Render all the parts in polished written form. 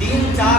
3-4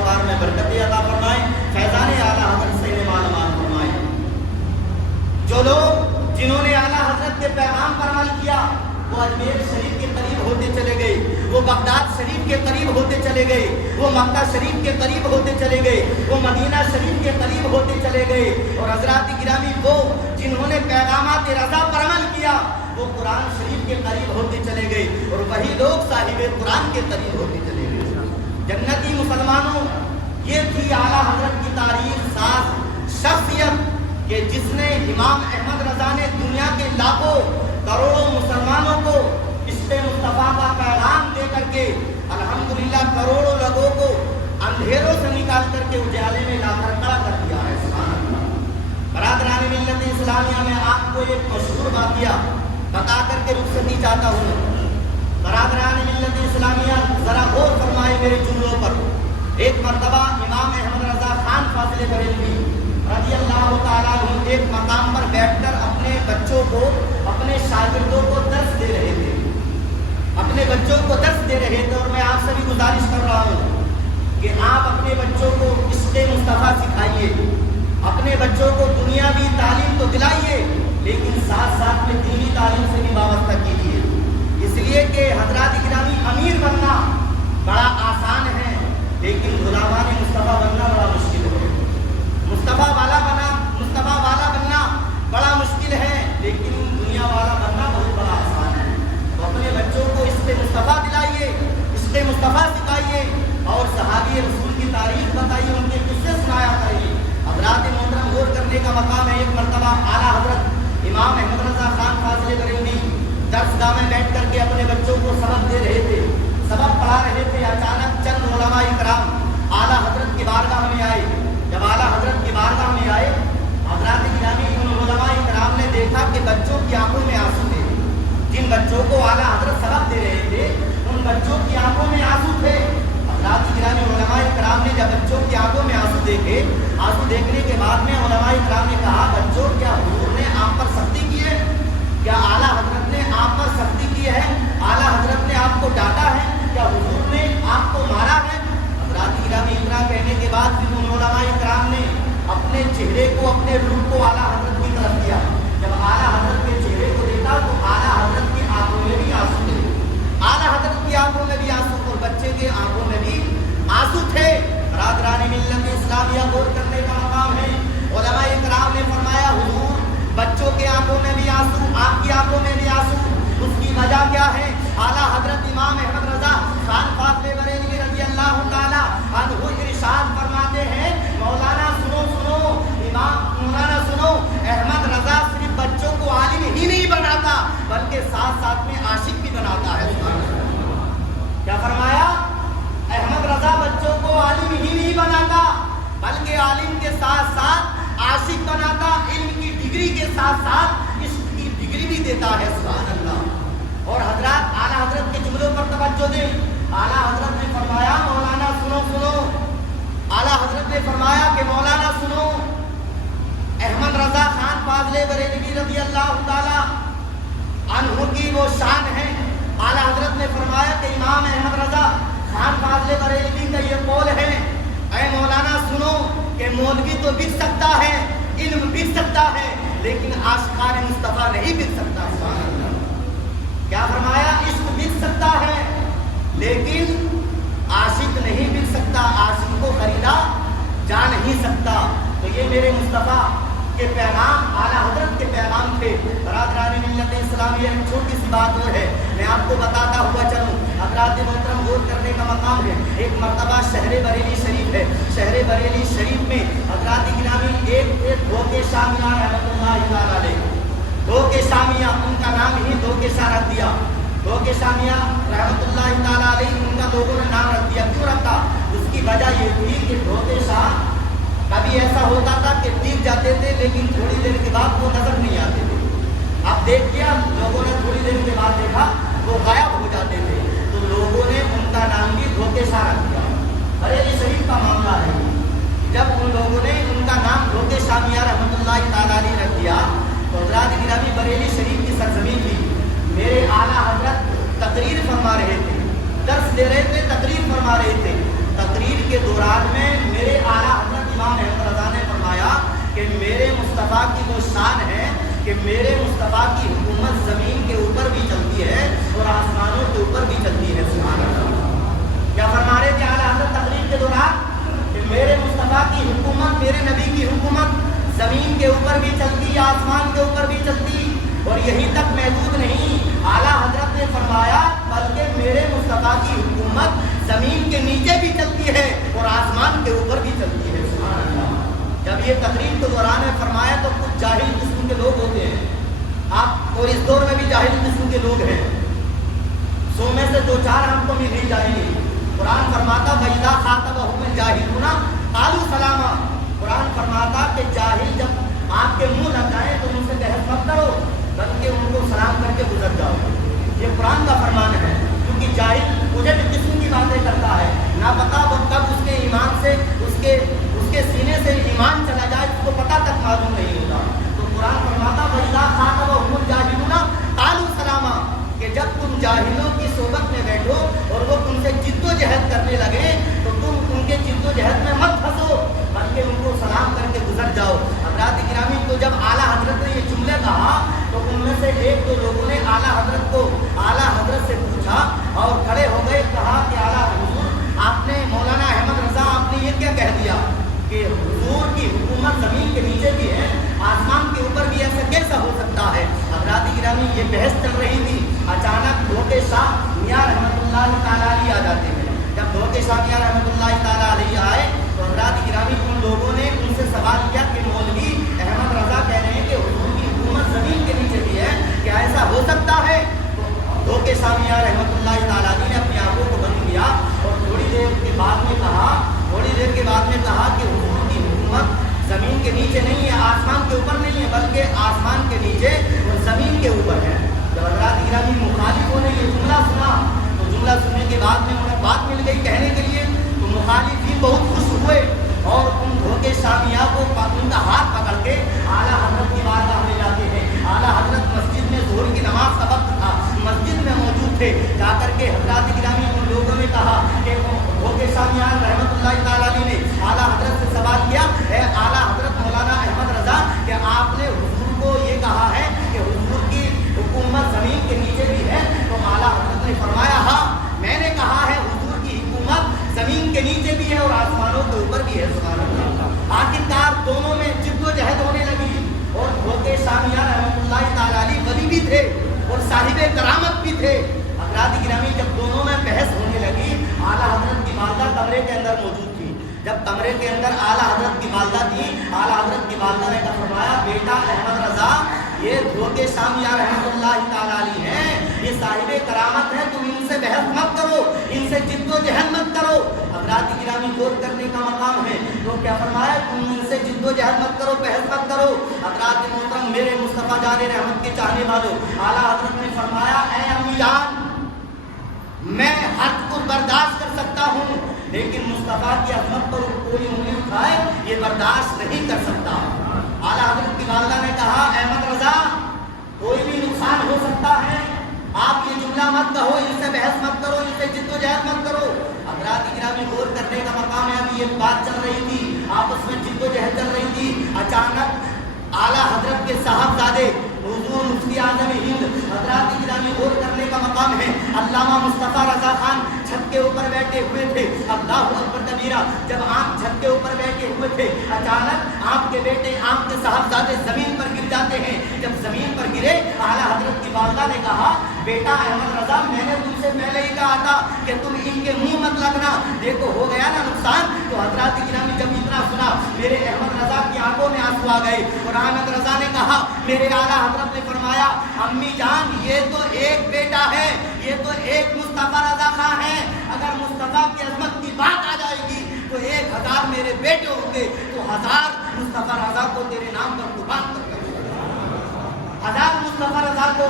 کاروبار میں برکت عطا فرمائے، فیضان اعلیٰ حضرت سے مال امان فرمائے۔ جو لوگ جنہوں نے اعلیٰ حضرت کے پیغام پر عمل کیا وہ اجمیر شریف کے قریب ہوتے چلے گئے، وہ بغداد شریف کے قریب ہوتے چلے گئے، وہ مکہ شریف کے قریب ہوتے چلے گئے، وہ مدینہ شریف کے قریب ہوتے چلے گئے۔ اور حضرات گرامی وہ جنہوں نے پیغامات رضا پر عمل کیا وہ قرآن شریف کے قریب ہوتے چلے گئے، اور وہی لوگ صاحب قرآن کے قریب ہوتے چلے گئے۔ جنتی مسلمانوں، یہ تھی اعلیٰ حضرت کی تاریخ ساز شخصیت کہ جس نے امام احمد رضا نے دنیا کے لاکھوں کروڑوں مسلمانوں کو عشق مصطفیٰ کا پیغام دے کر کے الحمدللہ کروڑوں لوگوں کو اندھیروں سے نکال کر کے اجالے میں لا کر کھڑا کر دیا ہے۔ سبحان اللہ۔ برادران ملت اسلامیہ میں آپ کو ایک مشہور واقعہ بتا کر کے رخصتی چاہتا ہوں۔ برادران ملت اسلامیہ ذرا غور فرمائے میرے جملوں پر۔ ایک مرتبہ امام احمد رضا خان فاضل بریلوی رضی اللہ تعالیٰ عنہ ایک مقام پر بیٹھ کر اپنے بچوں کو، اپنے شاگردوں کو درس دے رہے تھے، اپنے بچوں کو درس دے رہے تھے۔ اور میں آپ سے بھی گزارش کر رہا ہوں کہ آپ اپنے بچوں کو عشق مصطفیٰ سکھائیے، اپنے بچوں کو دنیاوی تعلیم تو دلائیے لیکن ساتھ ساتھ میں دینی تعلیم سے بھی وابستہ کیجیے، اس لیے کہ حضرات گرامی امیر بننا بڑا آسان ہے لیکن غلامان مصطفیٰ بننا بڑا مشکل ہے۔ مصطفیٰ والا بننا بڑا مشکل ہے لیکن دنیا والا بننا بہت بڑا آسان ہے۔ تو اپنے بچوں کو عشق مصطفیٰ دلائیے، عشق مصطفیٰ سکھائیے اور صحابی رسول کی تاریخ بتائیے، ان کے قصے سنایا کریے۔ حضرات محترم غور کرنے کا مقام ہے۔ ایک مرتبہ اعلیٰ حضرت امام احمد رضا خان فاضل بریلوی درس گاہ میں بیٹھ کر کے اپنے بچوں کو سبق دے رہے تھے، سبق پڑھا رہے تھے۔ اچانک چند علماء کرام اعلیٰ حضرت کی بارگاہ میں آئے۔ جب اعلیٰ حضرت کی بارگاہ میں آئے، حضرات گرامی ان علماء کرام نے دیکھا کہ بچوں کی آنکھوں میں آنسو تھے۔ جن بچوں کو اعلیٰ حضرت سبق دے رہے تھے ان بچوں کی آنکھوں میں آنسو تھے۔ حضرات گرامی علماء کرام نے جب بچوں کی آنکھوں میں آنسو دیکھے، آنسو دیکھنے کے بعد میں علماء کرام نے کہا بچوں کیا حضور نے آپ پر سختی کی ہے؟ کیا اعلیٰ حضرت نے آپ پر سختی کی ہے؟ اعلیٰ حضرت نے آپ کو ڈانٹا ہے؟ کیا حضور نے آپ کو مارا ہے؟ حضرات گرامی اتنا کہنے کے بعد پھر ان علماء کرام نے اپنے چہرے کو، اپنے روح کو اعلیٰ حضرت کی طرف کیا۔ جب اعلیٰ حضرت کے چہرے کو دیکھا تو اعلیٰ حضرت کی آنکھوں میں بھی آنسو تھے، اعلیٰ حضرت کی آنکھوں میں بھی آنسو اور بچے کے آنکھوں میں بھی آنسو تھے۔ برادران ملت اسلامیہ غور کرنے کا مقام ہے۔ علماء کرام نے فرمایا حضور بچوں کے آنکھوں میں بھی آنسو، آپ کی آنکھوں میں بھی آنسو، اس کی وجہ کیا ہے؟ اعلیٰ حضرت امام احمد رضا خان فاضل بریلوی رضی اللہ تعالیٰ عنہ ارشاد فرماتے ہیں مولانا سنو مولانا سنو، احمد رضا صرف بچوں کو عالم ہی نہیں بناتا بلکہ ساتھ ساتھ میں عاشق بھی بناتا ہے۔ کیا فرمایا؟ احمد رضا بچوں کو عالم ہی نہیں بناتا بلکہ عالم کے ساتھ ساتھ عاشق بناتا، علم کی ڈگری کے ساتھ ساتھ عشق کی ڈگری بھی دیتا ہے۔ سبحان اللہ۔ اور حضرات اعلیٰ حضرت کے جملوں پر توجہ دیں۔ اعلیٰ حضرت نے فرمایا مولانا سنو، اعلیٰ حضرت نے فرمایا کہ مولانا سنو، احمد رضا خان فاضل بریلوی رضی اللہ تعالیٰ عنہ کی وہ شان ہے۔ اعلیٰ حضرت نے فرمایا کہ امام احمد رضا خان فاضل بریلوی کا یہ قول ہے، اے مولانا سنو کہ مولوی تو بک سکتا ہے، علم بک سکتا ہے لیکن عاشقان مصطفیٰ نہیں بک سکتا۔ سبحان اللہ۔ کیا فرمایا؟ عشق بک سکتا ہے لیکن عاشق نہیں بک سکتا، عاشق کو خریدا جا نہیں سکتا۔ تو یہ میرے مصطفیٰ کے پیغام اعلیٰ حضرت کے پیغام تھے۔ برادران ملت اسلامیہ ایک چھوٹی سی بات اور ہے، میں آپ کو بتاتا ہوا چلوں۔ حضرات محترم غور کرنے کا مقام ہے۔ ایک مرتبہ شہر بریلی شریف ہے، شہر بریلی شریف میں حضرات گرامی ایک دھوکے شامیہ رحمۃ اللہ تعالیٰ علیہ، دھوکے شامیہ ان کا نام ہی دھوکے شاہ رکھ دیا۔ دھوکے شامیہ رحمۃ اللہ تعالیٰ علیہ ان کا لوگوں نے نام رکھ دیا۔ کیوں رکھا؟ اس کی وجہ یہ تھی کہ دھوکے شاہ کبھی ایسا ہوتا تھا کہ دکھ جاتے تھے لیکن تھوڑی دیر کے بعد وہ نظر نہیں آتے تھے۔ اب دیکھ کیا لوگوں نے تھوڑی دیر کے بعد دیکھا وہ غائب ہو جاتے تھے، تو لوگوں نے ان کا نام بھی دھوکے شاہ رکھ دیا۔ بریلی شریف کا معاملہ ہے، جب ان لوگوں نے ان کا نام دھوکے شاہ میاں رحمۃ اللہ تعالیٰ علیہ رکھ دیا تو حضرات گرامی بریلی شریف کی سرزمین تھی۔ میرے اعلیٰ حضرت تقریر فرما رہے تھے، درس دے رہے تھے، تقریر فرما رہے تھے۔ تقریر کے دوران میں میرے مصطفیٰ کی وہ شان ہے کہ میرے مصطفیٰ کی حکومت زمین کے اوپر بھی چلتی ہے اور آسمانوں کے اوپر بھی چلتی ہے. سبحان اللہ. کیا فرما رہے تھے اعلیٰ حضرت تقریر کے دوران کہ میرے مصطفیٰ کی حکومت, میرے نبی کی حکومت زمین کے اوپر بھی چلتی, آسمان کے اوپر بھی چلتی. اور یہی تک محدود نہیں, اعلیٰ حضرت نے فرمایا بلکہ میرے مصطفیٰ کی حکومت زمین کے نیچے بھی چلتی ہے اور آسمان کے اوپر بھی چلتی ہے. سبحان اللہ. جب یہ تقریر کے دوران میں فرمایا تو کچھ جاہل قسم کے لوگ ہوتے ہیں, آپ اور اس دور میں بھی جاہل قسم کے لوگ ہیں, 100 میں سے 2-4 ہم کو بھی نہیں جائیں گے. قرآن فرماتا وَإِذَا خَاطَبَهُمُ الْجَاهِلُونَ قَالُوا سَلَامًا. قرآن فرماتا کہ جاہل جب آپ کے منہ لگ جائیں تو ان سے بحث مت کرو بلکہ ان کو سلام کر کے گزر جاؤ. یہ قرآن کا فرمان ہے, کیونکہ جاہل مجھے بھی قسم کی باتیں کرتا ہے, نہ پتا وہ کب اس کے ایمان سے اس کے سینے سے ایمان چلا جائے, اس کو پتہ تک معلوم نہیں ہوتا. تو قرآن فرماتا وَإِذَا خَاطَبَهُمُ الْجَاهِلُونَ قَالُوا سَلَامًا کہ جب تم جاہلوں کی صحبت میں بیٹھو اور وہ تم سے جد و جہد کرنے لگے تو تم ان کے جد و جہد میں مت پھنسو بلکہ ان کو سلام کر کے گزر جاؤ. حضرات گرامی, تو جب اعلیٰ حضرت نے یہ جملے کہا تو ان میں سے ایک دو لوگوں نے اعلیٰ حضرت سے پوچھا اور کھڑے ہو گئے, کہا کہ اعلیٰ حضور آپ نے مولانا احمد رضا آپ نے یہ کیا کہہ دیا کہ حضور کی حکومت زمین کے نیچے بھی ہے, آسمان کے اوپر بھی, ایسا کیسا ہو سکتا ہے. حضرات گرامی, یہ بحث چل رہی تھی, اچانک دھوکے شاہ میاں رحمۃ اللہ تعالیٰ علیہ آ جاتے ہیں. جب دھوکے شاہ میاں رحمۃ اللہ تعالیٰ علیہ آئے تو حضرات گرامی ان لوگوں نے ان سے سوال کیا کہ مولوی احمد رضا کہہ رہے ہیں کہ حضور کی حکومت زمین کے نیچے بھی ہے, کیا ایسا ہو سکتا ہے؟ تو دھوکے شاہ میاں رحمۃ اللہ تعالیٰ علیہ نے اپنی آنکھوں کو بند کیا اور تھوڑی دیر کے بعد میں کہا کہ حضور کی حکومت زمین کے نیچے نہیں ہے, آسمان کے اوپر نہیں ہے, بلکہ آسمان کے نیچے اور زمین کے اوپر ہے. جب حضرات گرامی مخالفوں نے یہ جملہ سنا تو جملہ سننے کے بعد میں انہیں بات مل گئی کہنے کے لیے, تو مخالفین بہت خوش ہوئے اور ان دھوکے شامیہ کو ان کا ہاتھ پکڑ کے اعلیٰ حضرت کی بارگاہ میں جاتے ہیں. اعلیٰ حضرت مسجد میں ظہر کی نماز کا وقت تھا, مسجد میں موجود تھے. جا کر کے حضرات گرامی ان لوگوں نے کہا کہ دھوکے شامیہ رحمۃ اللہ تعالیٰ علیہ نے اعلیٰ حضرت سے سوال کیا, اے اعلیٰ حضرت مولانا احمد رضا کہ آپ نے حضور کو یہ کہا ہے کہ حضور کی حکومت زمین کے نیچے بھی ہے؟ تو اعلیٰ حضرت نے فرمایا ہاں میں نے کہا ہے حضور کی حکومت زمین کے نیچے بھی ہے اور آسمانوں کے اوپر بھی ہے. سبحان اللہ. آخرکار دونوں میں جد و جہد ہونے لگی اور دھوکے شامیہ رحمۃ اللہ تعالیٰ علیہ ولی بھی تھے اور صاحب کرامت بھی تھے. حضرات گرامی, جب دونوں میں بحث ہونے لگی, اعلیٰ حضرت کی والدہ کمرے کے اندر موجود تھی. جب کمرے کے اندر اعلیٰ حضرت کی والدہ تھی, اعلیٰ حضرت کی والدہ نے فرمایا بیٹا احمد رضا یہ دھوکے شامیہ رحمۃ اللہ تعالیٰ علیہ ہیں, یہ صاحب کرامت ہے, تم ان سے بحث مت کرو, ان سے جد و جہد مت کرو. حضرات گرامی, غور کرنے کا مقام ہے. تو کیا فرمایا تم ان سے جد و جہد مت کرو, بحث مت کرو. حضرات محترم میرے مصطفیٰ جان رحمت کے چاہنے والوں, اعلیٰ حضرت نے فرمایا اے امی جان میں حد کو برداشت کر سکتا ہوں لیکن مصطفیٰ کی عظمت پر کوئی انگلی اٹھائے یہ برداشت نہیں کر سکتا. اعلیٰ حضرت کی والدہ نے کہا احمد رضا کوئی بھی نقصان ہو سکتا ہے, آپ یہ جملہ مت کہو, ان سے بحث مت کرو, ان سے جد و جہد مت کرو. حضرات گرامی, غور کرنے کا مقام ہے. ابھی یہ بات چل رہی تھی, آپس میں جد و جہد چل رہی تھی. اچانک اعلیٰ حضرت کے صاحبزادے حضور مفتی اعظم ہند, حضرات گرامی غور کرنے کا مقام ہے, علامہ مصطفیٰ رضا خان چھت کے اوپر بیٹھے ہوئے تھے. اللہ اکبر کبیرہ. جب آپ چھت کے اوپر بیٹھے ہوئے تھے اچانک آپ کے بیٹے آپ کے صاحبزادے زمین پر گر جاتے ہیں. جب زمین پر گرے اعلیٰ حضرت کی والدہ نے کہا بیٹا احمد رضا میں نے تم سے پہلے ہی کہا تھا کہ تم ان کے منہ مت لگنا, دیکھو ہو گیا نا نقصان. تو حضرات گرامی جب اتنا سنا میرے احمد رضا کی آنکھوں میں آنسو آ گئے اور احمد رضا نے کہا میرے اعلیٰ حضرت نے فرمایا امی جان یہ تو ایک بیٹا ہے, یہ تو ایک مصطفیٰ رضا خان ہے, اگر مصطفیٰ کی عظمت کی بات آ جائے گی تو 1000 میرے بیٹے ہوں گے تو 1000 مصطفیٰ رضا کو تیرے نام پر قربان کر دوں گا, 1000 مصطفیٰ رضا کو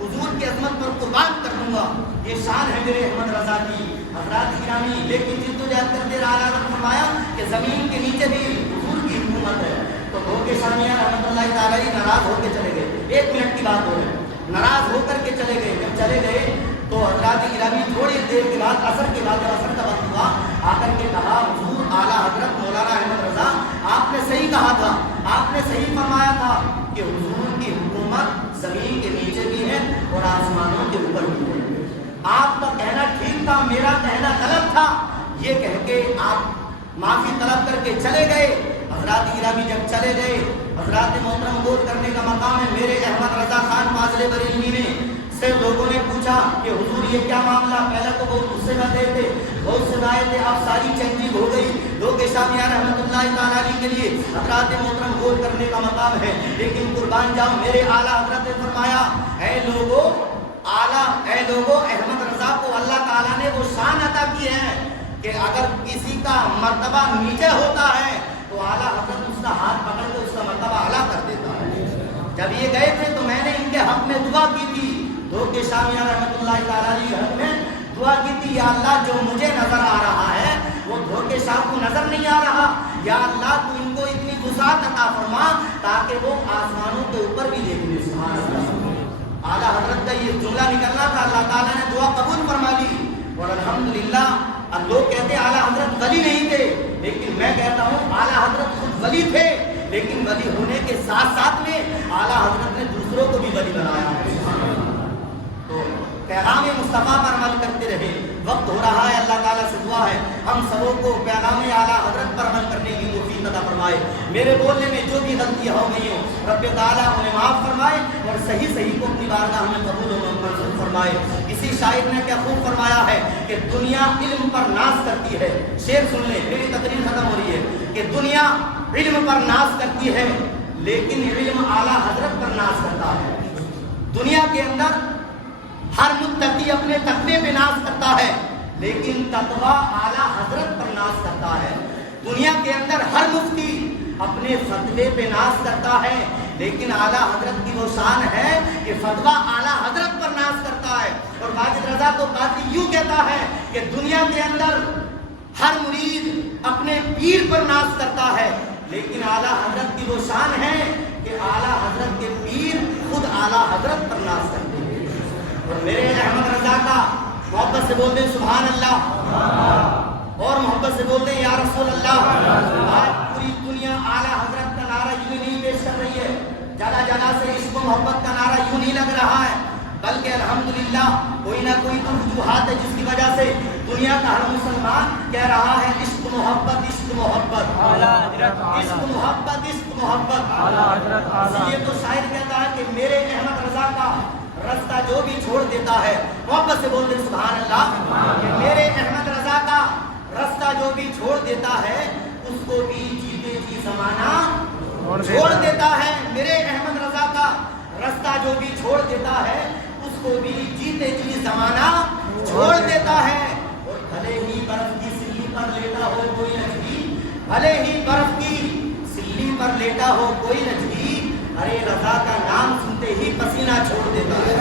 حضور کی عظمت پر قربان کر دوں گا. یہ شان ہے میرے احمد رضا کی. حضرات گرامی لیکن جد و جہد کرتے رہا, فرمایا کہ زمین کے نیچے بھی حضور کی حکومت ہے. تو دھوکے شامیہ رحمۃ اللہ تعالیٰ ناراض ہو کے چلے گئے. 1 منٹ کی بات ہو رہی ہے, ناراض ہو کر کے چلے گئے. جب چلے گئے تو حضرات گرامی تھوڑی دیر کے بعد عصر کے بعد جب عصر کا وقت ہوا آ کر کے کہا حضور اعلیٰ حضرت مولانا احمد رضا آپ نے صحیح کہا تھا, آپ نے کہ حضور کی حکومت زمین کے نیچے بھی ہے اور آسمانوں کے اوپر بھی ہے. آپ کا کہنا ٹھیک تھا، میرا کہنا غلط تھا، یہ کہہ کے آپ معافی طلب کر کے چلے گئے. حضرات گرامی جب چلے گئے، حضرات محترم غور کرنے کا مقام ہے. میرے احمد رضا خان فاضل بریلوی نے سے لوگوں نے پوچھا کہ حضور یہ کیا معاملہ؟ پہلے تو بہت غصے میں گئے تھے، بہت سے آئے تھے، اب ساری چینجنگ ہو گئی. لوگ شامیہ رحمۃ اللہ تعالیٰ علیہ کے لیے حضرات محترم غور کرنے کا مقام ہے. لیکن قربان جاؤں، میرے اعلیٰ حضرت نے فرمایا، اے لوگوں احمد رضا کو اللہ تعالیٰ نے وہ شان عطا کی ہے کہ اگر کسی کا مرتبہ نیچے ہوتا ہے تو اعلیٰ حضرت اس کا ہاتھ پکڑ کے اس کا مرتبہ اعلیٰ کر دیتا ہے. جب یہ گئے تھے تو میں نے ان کے حق میں دعا کی تھی، لوگ شامیہ رحمۃ اللہ تعالیٰ علیہ حق میں دعا کی تھی، یا اللہ جو مجھے نظر آ رہا ہے وہ دھوکے شاہ کو نظر نہیں آ رہا، یا اللہ تو ان کو اتنی وسعت عطا فرما تاکہ وہ آسمانوں کے اوپر بھی دیکھ لیں. سبحان اللہ. اعلیٰ حضرت کا یہ جملہ نکلنا تھا، اللہ تعالیٰ نے دعا قبول فرما لی. اور الحمدللہ اب لوگ کہتے ہیں اعلیٰ حضرت ولی نہیں تھے، لیکن میں کہتا ہوں اعلیٰ حضرت خود ولی تھے، لیکن ولی ہونے کے ساتھ ساتھ میں اعلیٰ حضرت نے دوسروں کو بھی ولی بنایا. تو پیغام مصطفیٰ پر عمل کرتے رہے. وقت ہو رہا ہے، اللہ تعالیٰ سے دعا ہے ہم سبوں کو پیغام اعلیٰ حضرت پر عمل کرنے کی توفیق عطا فرمائے. میرے بولنے میں جو بھی غلطیاں ہو گئی ہوں رب تعالیٰ انہیں معاف فرمائے اور صحیح کو اپنی بارگاہ میں قبول و منظور فرمائے. اسی شاعر نے کیا خوب فرمایا ہے کہ دنیا علم پر ناز کرتی ہے. شعر سن لیں، میری تقریر ختم ہو رہی ہے. کہ دنیا علم پر ناز کرتی ہے لیکن علم اعلیٰ حضرت پر ناز کرتا ہے. دنیا کے اندر ہر متقی اپنے تقوی پہ ناز کرتا ہے لیکن تقوی اعلیٰ حضرت پر ناز کرتا ہے. دنیا کے اندر ہر مفتی اپنے فتوے پہ ناز کرتا ہے لیکن اعلیٰ حضرت کی وہ شان ہے کہ فتویٰ اعلیٰ حضرت پر ناز کرتا ہے. اور واجد رضا تو قادری یوں کہتا ہے کہ دنیا کے اندر ہر مرید اپنے پیر پر ناز کرتا ہے لیکن اعلیٰ حضرت کی وہ شان ہے کہ اعلیٰ حضرت کے پیر خود اعلیٰ حضرت پر ناز کرتے ہیں. اور میرے احمد رضا کا محبت سے بول دیں سبحان اللہ، اور محبت سے بول دیں یا رسول اللہ. آج پوری دنیا اعلیٰ حضرت کا نعرہ یوں نہیں پیش کر رہی ہے، جگہ جگہ سے عشق و محبت کا نعرہ یوں نہیں لگ رہا ہے، بلکہ الحمدللہ کوئی نہ کوئی تو وجوہات ہے جس کی وجہ سے دنیا کا ہر مسلمان کہہ رہا ہے عشق محبت عشق محبت عشق محبت عشق محبت. یہ تو شاعر کہتا ہے کہ میرے احمد رضا کا رستہ جو بھی چھوڑ دیتا ہے، محبت سے بول دیں سبحان اللہ، کہ میرے احمد رضا کا رستہ جو بھی چھوڑ دیتا ہے اس کو بھی جیتے جی زمانہ چھوڑ دیتا ہے. میرے احمد رضا کا رستہ جو بھی چھوڑ دیتا ہے اس کو بھی جیتے جی زمانہ چھوڑ دیتا ہے. اور بھلے ہی برف کی سلی پر لیٹا ہو کوئی نجمی، بھلے ہی برف کی سلی پر لیٹا ہو کوئی نجمی، ارے رضا کا نام سنتے ہی پسینہ چھوڑ دیتا ہے.